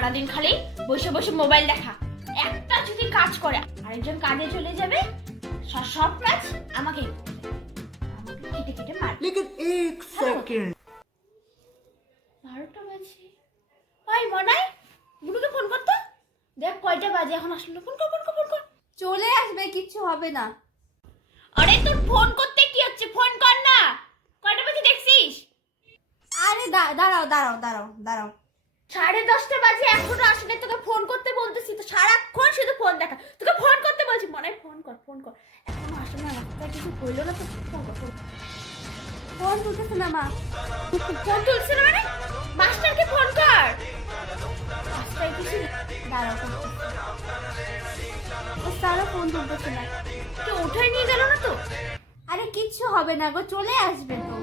সারাদিন খালি বসে বসে মোবাইল দেখা। একটা যদি কাজ করে আরেকজন কাজে চলে যাবে, সব কাজ আমাকে কেটে কেটে মার। लेकिन एक सेकंड 12টা বাজে। ওই মনাই, গুরুকে ফোন করতো, দেখ কয়টা বাজে এখন আসলো। ফোন কর ফোন কর ফোন কর। চলে আসবে, কিচ্ছু হবে না। আরে তোর ফোন করতে কি হচ্ছে, ফোন কর না। কয়টা বাজে দেখছিস? আরে দাঁড়াও দাঁড়াও দাঁড়াও দাঁড়াও 10:30 বাজে এখনো আসলে। তোকে ফোন করতে বলতেছি তো সারাক্ষণ শুধু ফোন দেখা। তোকে ফোন করতে বলছি, মনে ফোন কর ফোন কর। এখনো আসে না, রাস্তায় কিছু বললো না তো। ফোন কর ফোন কর। ফোন তুলতেছে না মা। ফোন তুলছে না মানে? মাস্টারকে ফোন কর। মাস্টার কিছু দাঁড়াও, তারও ফোন তুলতেছে না। কেউ উঠাই নিয়ে গেল না তো? আরে কিচ্ছু হবে না গো, চলে আসবে তো।